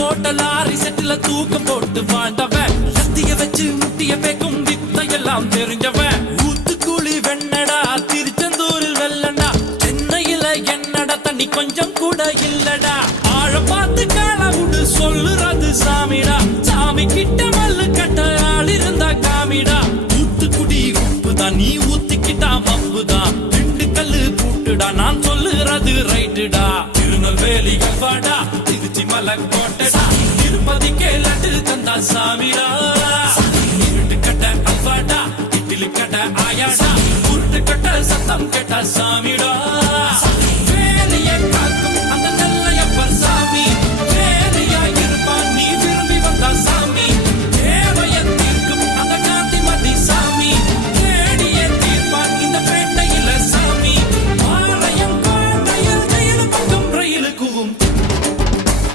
போட்ட லாரி செட்டுல தூக்கம் போட்டு வாழ்ந்தவன் சத்திய வச்சு முட்டிய பேக்கும் வித்தையெல்லாம் தெரிஞ்சவன் ஊத்துக்குழி வெண்ணடா திருச்செந்தூரில் வெள்ளடா சென்னையில என்னடா தண்ணி கொஞ்சம் கூட இல்லடா ஆழ பார்த்து காலவுடு சொல்லுறது சாமிடா சாமி கிட்ட மல்லு கட்ட ஆள் இருந்தா காமிடா ஊத்துக்குடி உப்புதான் நீ ஊத்திக்கிட்டா மப்புதான் ரெண்டு கல்லு பூட்டுடா நான் சொல்லுறது ரைட்டுடா திருநெல்வேலி கல்வாடா திருச்சி மலை கோட்டடா திருப்பதிக்கே லட்டு தந்தா சாமிடா இருட்டு கட்ட அல்வாடா இட்லி கட்ட ஆயாடா உருட்டு கட்ட சத்தம் கேட்டா சாமிடா